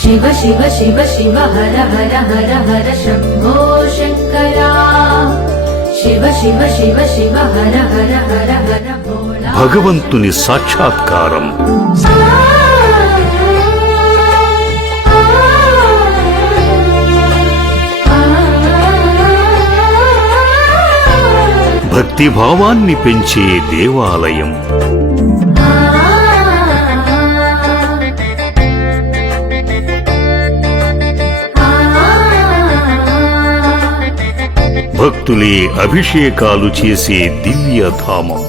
शिव शिव शिव शिव हर हर हर हर शंभो शंकरा शिव शिव शिव शिव हर हर हर हर भोला భగవంతుని సాక్షాత్కారం భక్తిభావాన్ని పెంచే దేవాలయం భక్తులే అభిషేకాలు చేసే దివ్యధామం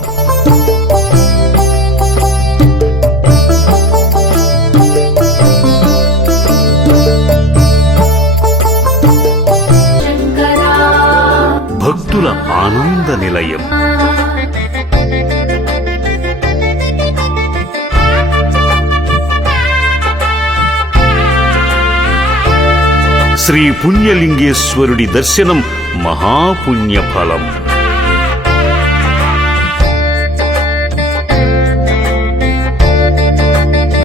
భక్తుల ఆనంద నిలయం శ్రీ పుణ్యలింగేశ్వరుడి దర్శనం మహాపుణ్యఫలం.